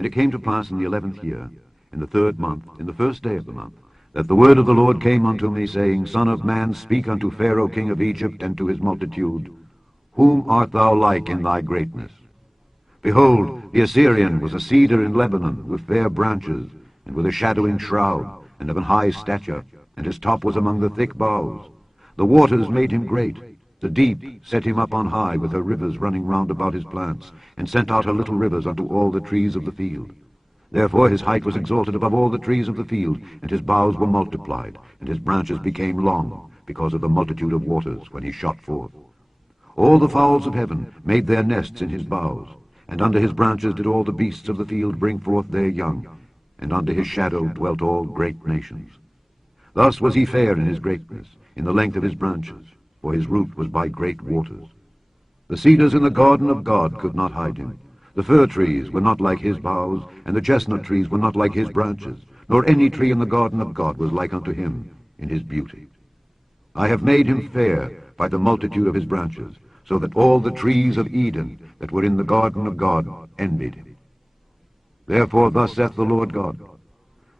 And it came to pass in the 11th year, in the 3rd month, in the 1st day of the month, that the word of the Lord came unto me, saying, Son of man, speak unto Pharaoh king of Egypt, and to his multitude, Whom art thou like in thy greatness? Behold, the Assyrian was a cedar in Lebanon, with fair branches, and with a shadowing shroud, and of an high stature, and his top was among the thick boughs. The waters made him great. The deep set him up on high, with her rivers running round about his plants, and sent out her little rivers unto all the trees of the field. Therefore his height was exalted above all the trees of the field, and his boughs were multiplied, and his branches became long, because of the multitude of waters, when he shot forth. All the fowls of heaven made their nests in his boughs, and under his branches did all the beasts of the field bring forth their young, and under his shadow dwelt all great nations. Thus was he fair in his greatness, in the length of his branches, for his root was by great waters. The cedars in the garden of God could not hide him. The fir trees were not like his boughs, and the chestnut trees were not like his branches, nor any tree in the garden of God was like unto him in his beauty. I have made him fair by the multitude of his branches, so that all the trees of Eden that were in the garden of God envied him. Therefore thus saith the Lord God,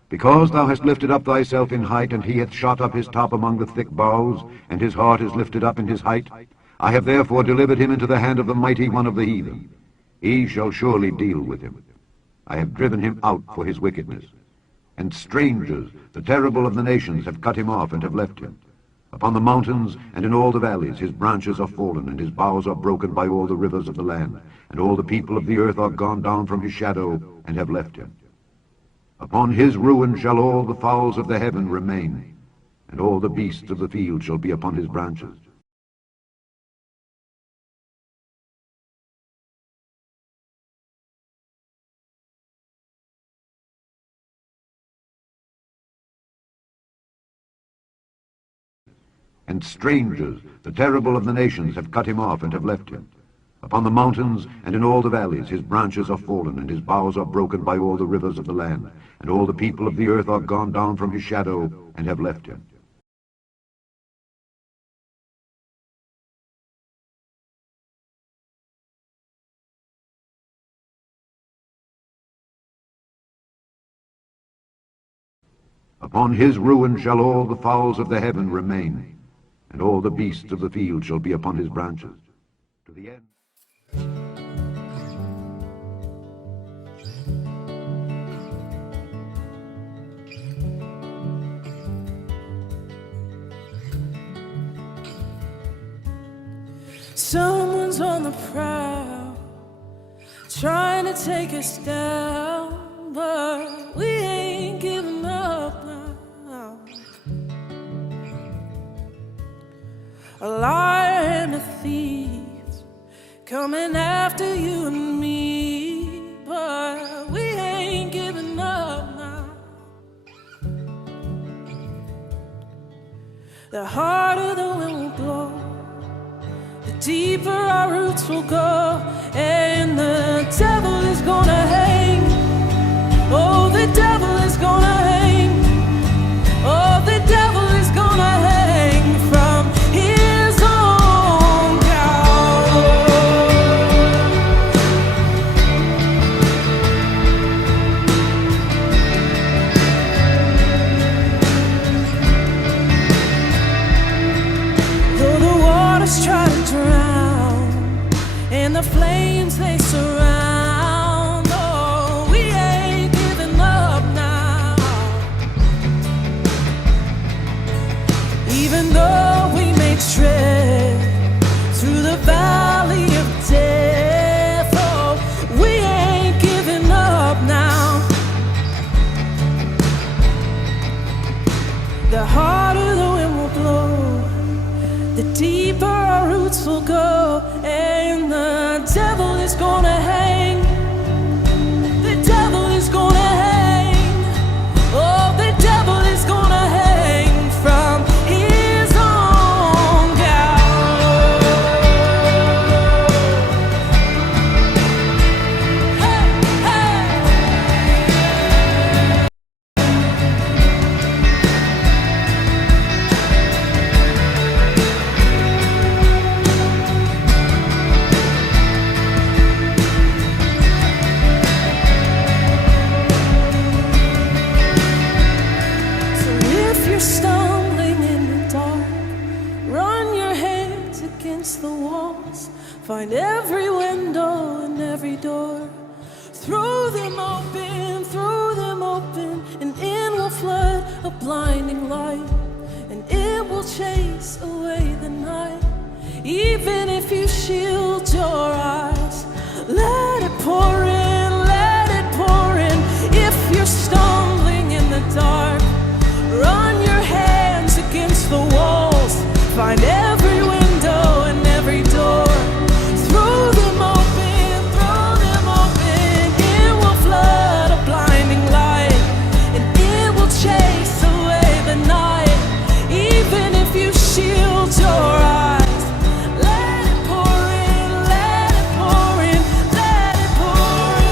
Because thou hast lifted up thyself in height, and he hath shot up his top among the thick boughs, and his heart is lifted up in his height, I have therefore delivered him into the hand of the mighty one of the heathen. He shall surely deal with him. I have driven him out for his wickedness. And strangers, the terrible of the nations, have cut him off and have left him. Upon the mountains and in all the valleys his branches are fallen, and his boughs are broken by all the rivers of the land, and all the people of the earth are gone down from his shadow and have left him. Upon his ruin shall all the fowls of the heaven remain, and all the beasts of the field shall be upon his branches. And strangers, the terrible of the nations, have cut him off and have left him. Upon the mountains and in all the valleys his branches are fallen, and his boughs are broken by all the rivers of the land, and all the people of the earth are gone down from his shadow and have left him. Upon his ruin shall all the fowls of the heaven remain, and all the beasts of the field shall be upon his branches, to the end. Someone's on the prowl, trying to take us down, but we ain't giving up now. A liar and a thief coming after you and me, but we ain't giving up now. The harder the wind will blow, the deeper our roots will go, and the devil is gonna hang. Oh, the devil is gonna hang. Oh, the devil is gonna hang from his own gallows. Though the waters try to drown, and the flames they surround, oh, we ain't giving up now. Even though we may tread through the valley of death, oh, we ain't giving up now. The harder the wind will blow, the deeper our roots will go, and the devil is gonna hang. The devil is gonna hang. Oh, the devil is gonna hang from his own gallows. Hey, hey. against the walls. Find every window and every door. Throw them open, and in will flood a blinding light, and it will chase away the night. Even if you shield your eyes, let it pour in, let it pour in. If you're stumbling in the dark, run your hands against the walls. Find every window and every door. Throw them open. It will flood a blinding light, and it will chase away the night. Even if you shield your eyes, let it pour in, let it pour in, let it pour in.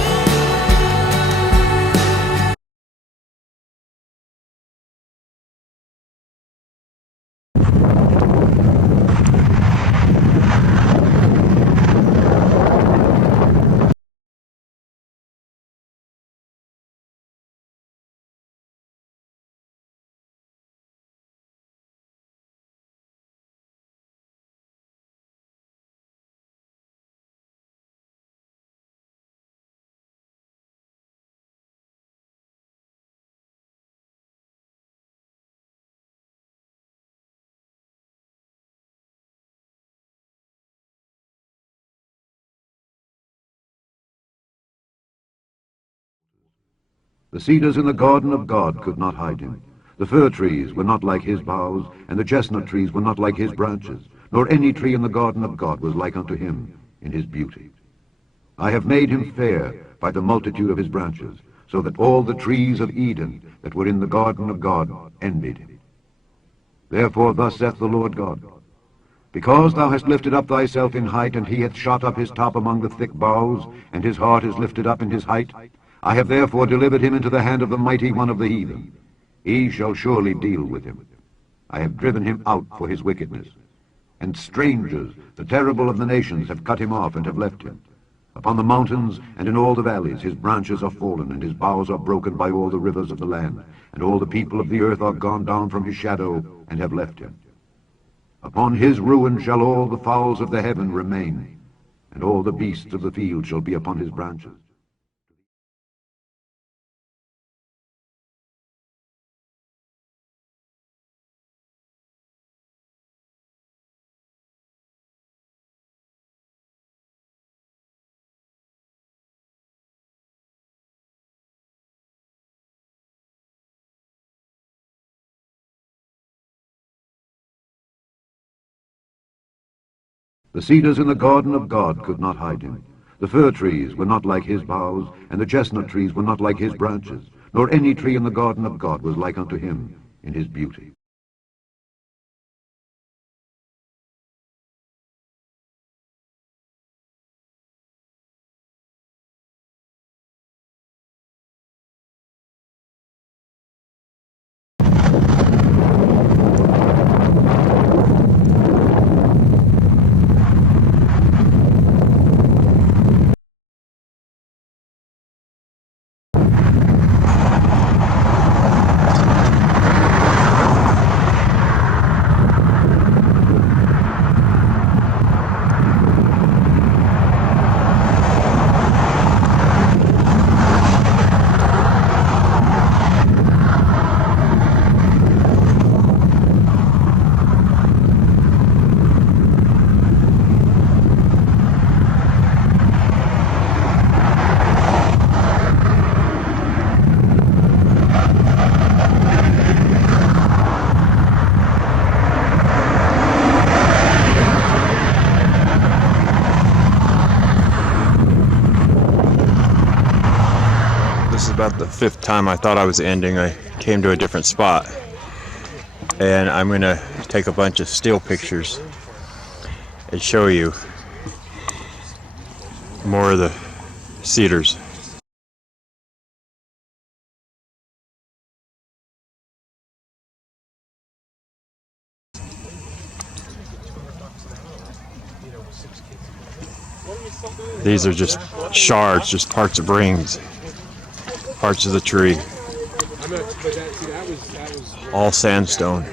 The cedars in the garden of God could not hide him. The fir trees were not like his boughs, and the chestnut trees were not like his branches, nor any tree in the garden of God was like unto him in his beauty. I have made him fair by the multitude of his branches, so that all the trees of Eden that were in the garden of God envied him. Therefore thus saith the Lord God, because thou hast lifted up thyself in height, and he hath shot up his top among the thick boughs, and his heart is lifted up in his height, I have therefore delivered him into the hand of the mighty one of the heathen. He shall surely deal with him. I have driven him out for his wickedness. And strangers, the terrible of the nations, have cut him off and have left him. Upon the mountains and in all the valleys his branches are fallen, and his boughs are broken by all the rivers of the land, and all the people of the earth are gone down from his shadow and have left him. Upon his ruin shall all the fowls of the heaven remain, and all the beasts of the field shall be upon his branches. The cedars in the garden of God could not hide him. The fir trees were not like his boughs, and the chestnut trees were not like his branches, nor any tree in the garden of God was like unto him in his beauty. About the fifth time I thought I was ending, I came to a different spot, and I'm going to take a bunch of still pictures and show you more of the cedars. These are just shards, just parts of rings. Parts of the tree, all sandstone.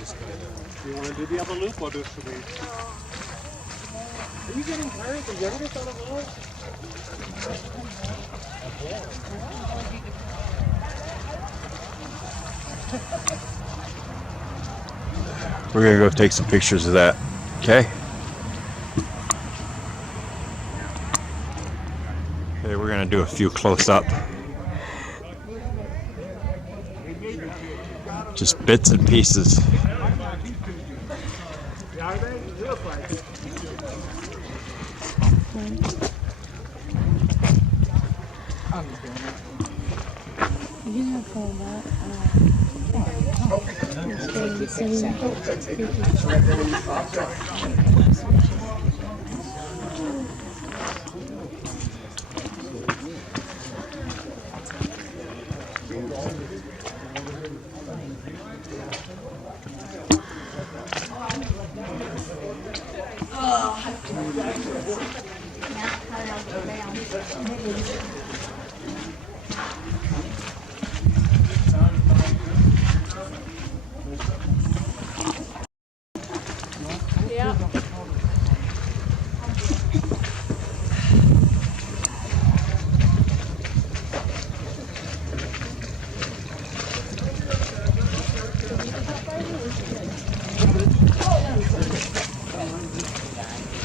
You want to do the other loop or do should we? Are you getting tired? The youngest out of all? We're gonna go take some pictures of that. Okay? Okay, we're gonna do a few close-up. Just bits and pieces. You have all that. Yeah.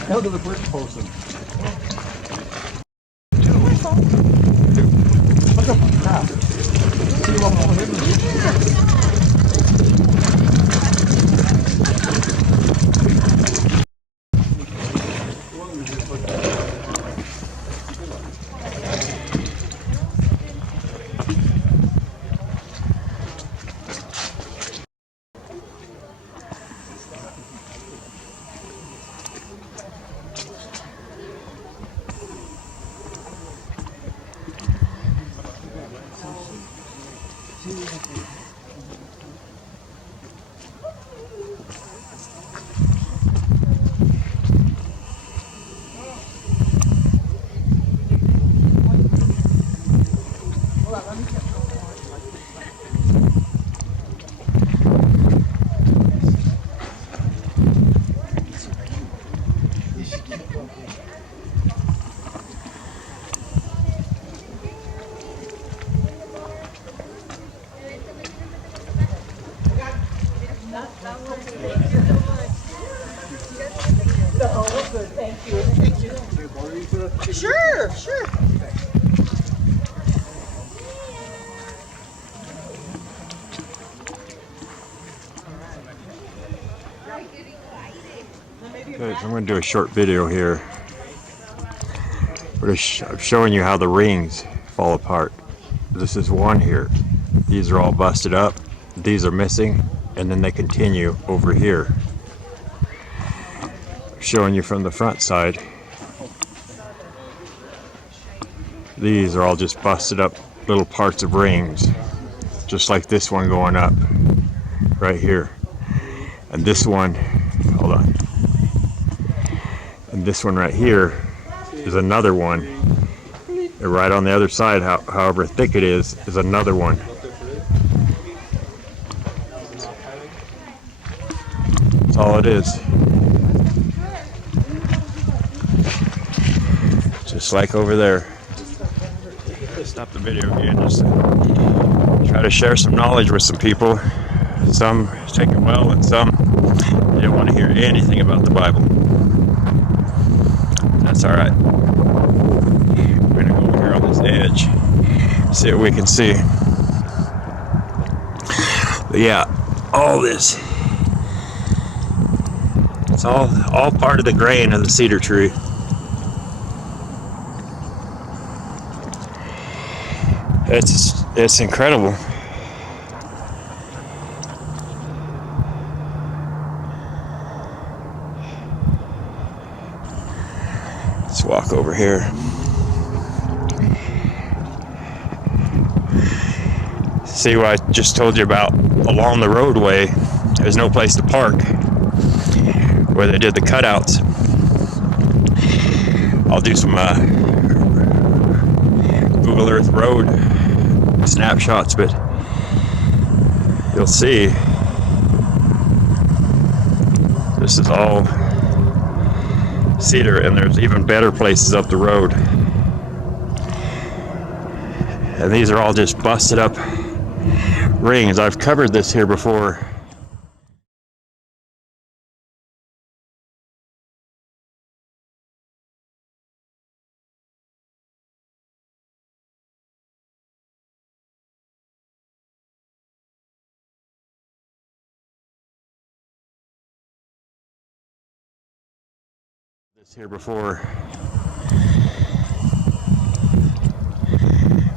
Go to the brick post. What the crap? See what I'm Sure, sure. Okay, so I'm going to do a short video here. I'm showing you how the rings fall apart. This is one here. These are all busted up. These are missing, and then they continue over here. Showing you from the front side. These are all just busted up little parts of rings, just like this one going up right here. And this one, hold on. And this one right here is another one. And right on the other side, however thick it is another one. That's all it is. Just like over there. Stop the video again, just to try to share some knowledge with some people. Some take it well, and some they don't want to hear anything about the Bible. That's all right. We're gonna go over here on this edge, see what we can see. But yeah, all this, it's all part of the grain of the cedar tree. It's incredible. Let's walk over here. See what I just told you about along the roadway? There's no place to park where they did the cutouts. I'll do some Google Earth Road snapshots, but you'll see This is all cedar, and there's even better places up the road. And these are all just busted up rings. I've covered this here before.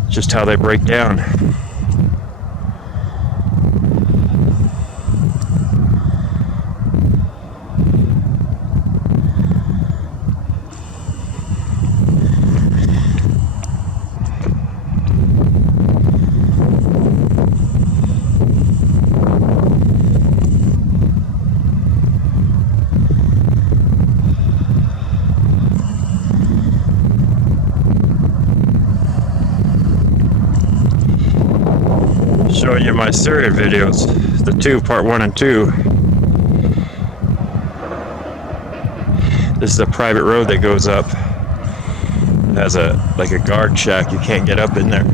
Just how they break down. Showing you my Assyrian videos, the two, part 1 and 2. This is a private road that goes up. It has like a guard shack. You can't get up in there.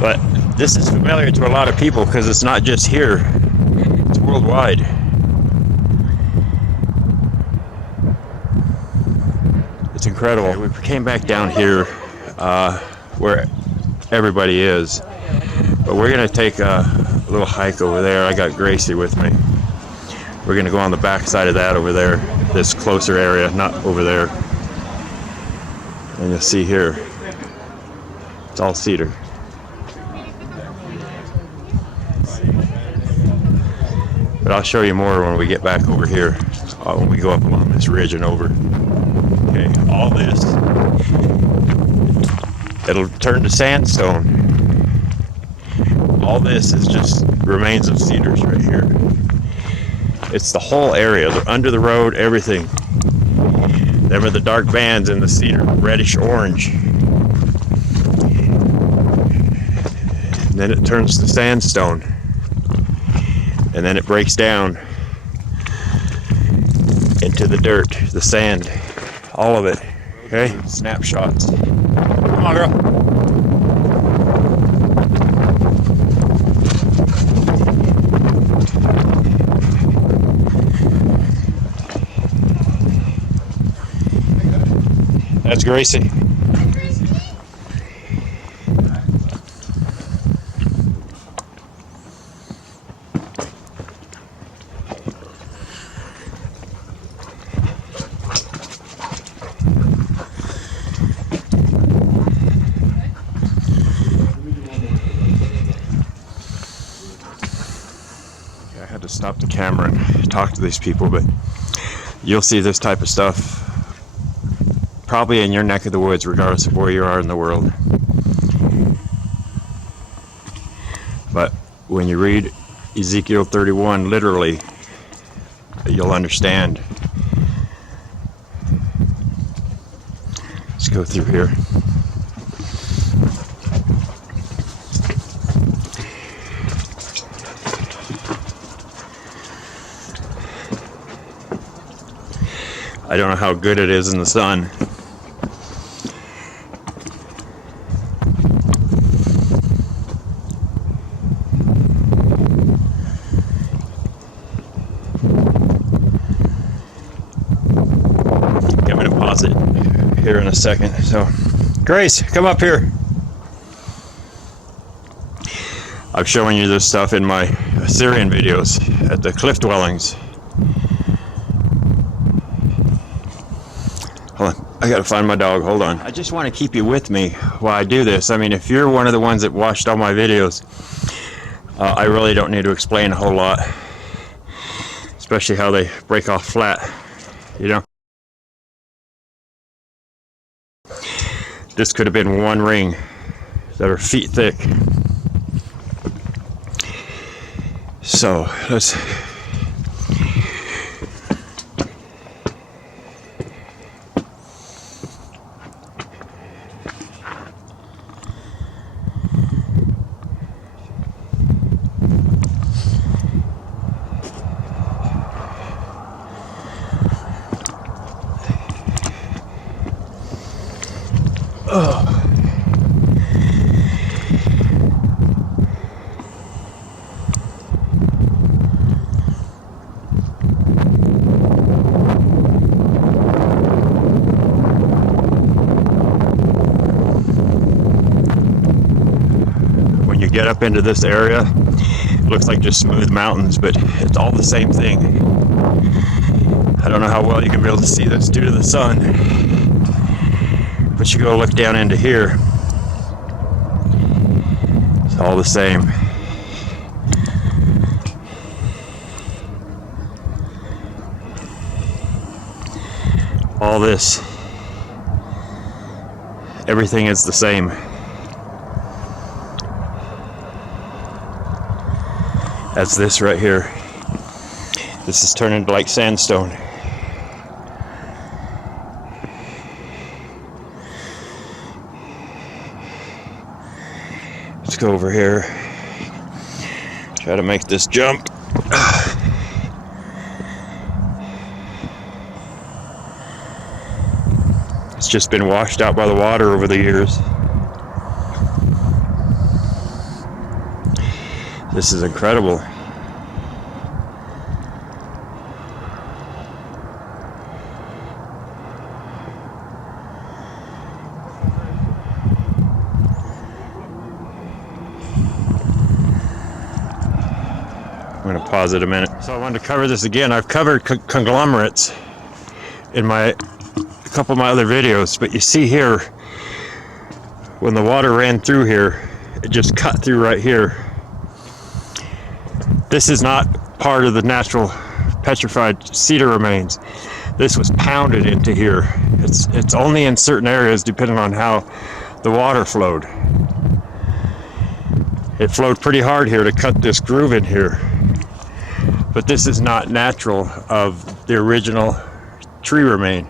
But this is familiar to a lot of people because it's not just here, it's worldwide. It's incredible. We came back down here where everybody is, but we're gonna take a little hike over there. I got Gracie with me. We're gonna go on the back side of that over there, this closer area, not over there. And you'll see here, it's all cedar. But I'll show you more when we get back over here, when we go up along this ridge and over. Okay, all this, it'll turn to sandstone. All this is just remains of cedars right here. It's the whole area, under the road, everything. Them are the dark bands in the cedar, reddish orange. And then it turns to sandstone. And then it breaks down into the dirt, the sand, all of it. Okay, snapshots. Come on, girl. That's Gracie. To stop the camera and talk to these people, but you'll see this type of stuff probably in your neck of the woods, regardless of where you are in the world. But when you read Ezekiel 31 literally, you'll understand. Let's go through here. I don't know how good it is in the sun. I'm gonna pause it here in a second. So, Grace, come up here. I'm showing you this stuff in my Assyrian videos at the cliff dwellings. Hold on, I gotta find my dog, hold on. I just want to keep you with me while I do this. I mean, if you're one of the ones that watched all my videos, I really don't need to explain a whole lot. Especially how they break off flat, you know? This could have been one ring that are feet thick. So, let's... When you get up into this area, it looks like just smooth mountains, but it's all the same thing. I don't know how well you can be able to see this due to the sun, but you go look down into here, it's all the same. All this, everything is the same. As this right here. This is turning into like sandstone. Let's go over here. Try to make this jump. It's just been washed out by the water over the years. This is incredible. I'm going to pause it a minute. So I wanted to cover this again. I've covered conglomerates in a couple of my other videos, but you see here, when the water ran through here, it just cut through right here. This is not part of the natural petrified cedar remains. This was pounded into here. It's only in certain areas depending on how the water flowed. It flowed pretty hard here to cut this groove in here. But this is not natural of the original tree remain.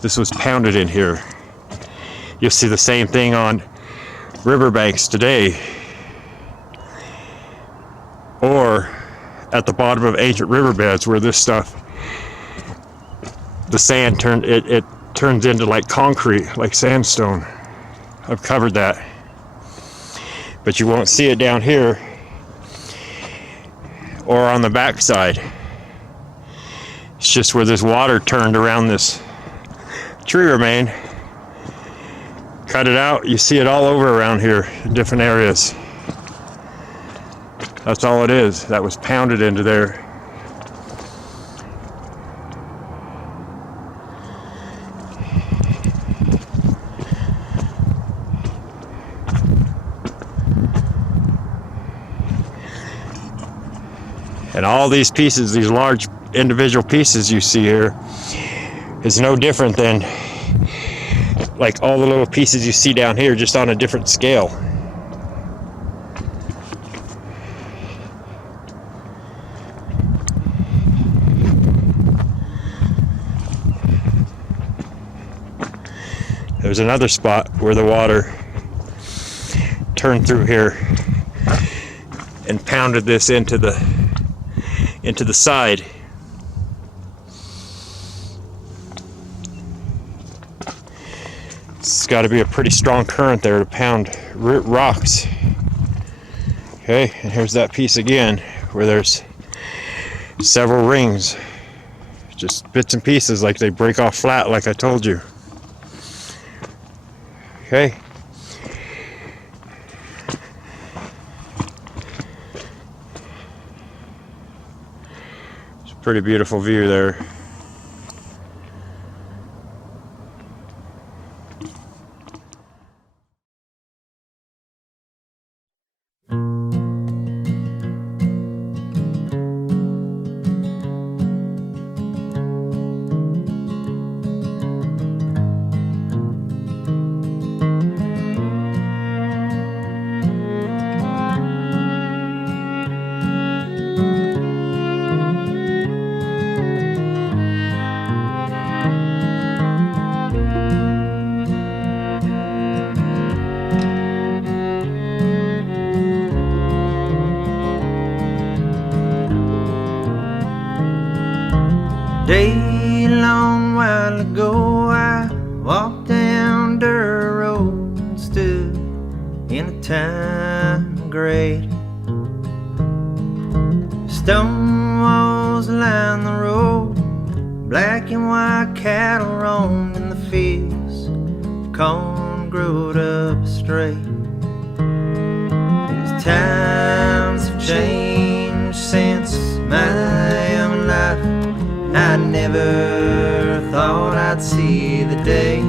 This was pounded in here. You'll see the same thing on riverbanks today, or at the bottom of ancient riverbeds where this stuff, the sand it turns into like concrete, like sandstone. I've covered that, but you won't see it down here or on the backside. It's just where this water turned around this tree remain, cut it out. You see it all over around here in different areas. That's all it is. That was pounded into there. And all these pieces, these large individual pieces you see here, is no different than like all the little pieces you see down here, just on a different scale. There's another spot where the water turned through here and pounded this into the side. It's got to be a pretty strong current there to pound rocks. Okay, and here's that piece again where there's several rings, just bits and pieces, like they break off flat, like I told you. Okay. It's a pretty beautiful view there. corn growed up straight. These times have changed since my young life. I never thought I'd see the day.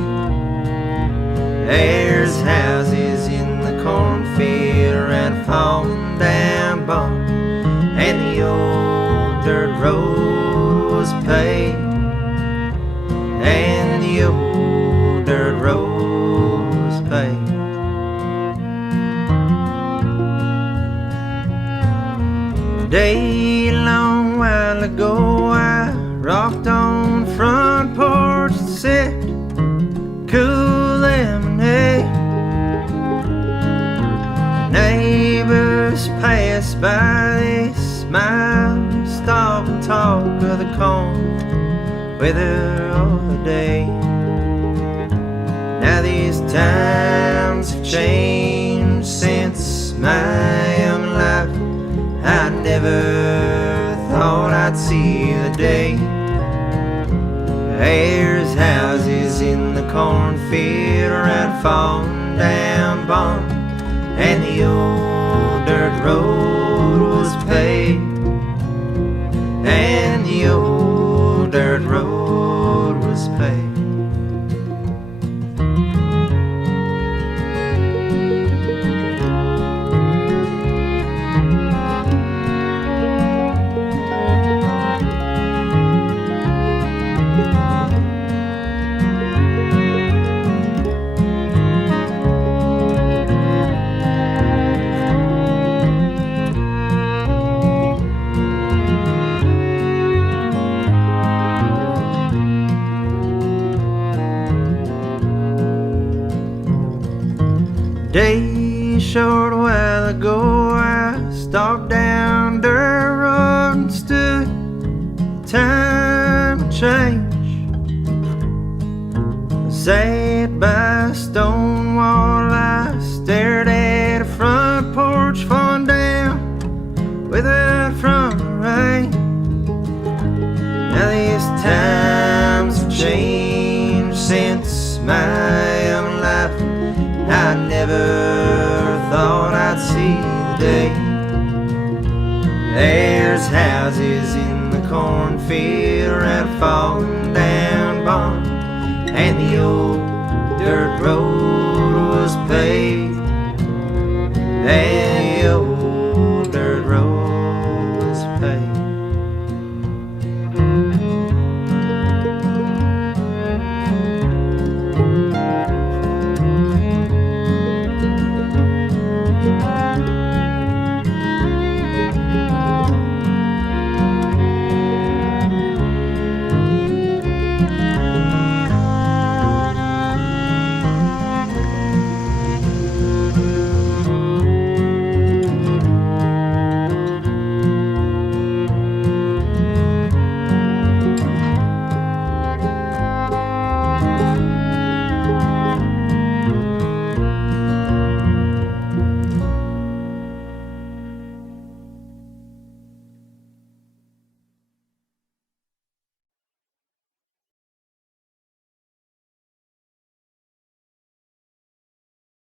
There's houses in the cornfield around a falling down barn, and the old dirt road was paved, and the old dirt road was paved. A day long while ago I rocked on the front porch and sipped cool lemonade. Neighbors pass by, they smile, stop and talk of the corn weather of the day. Now these times have changed since my young life. I never thought I'd see the day. There's houses in the cornfield around a falling down barn, and the old dirt road was paved, and the old dirt road was paved. Day short while ago I stopped down dirt road and stood. Time of change. I sat by a stone wall, I stared at a front porch falling down without from the rain. Now these times have changed since my young life. I never thought I'd see the day. There's houses in the cornfield around a falling down barn, and the old dirt road was paved.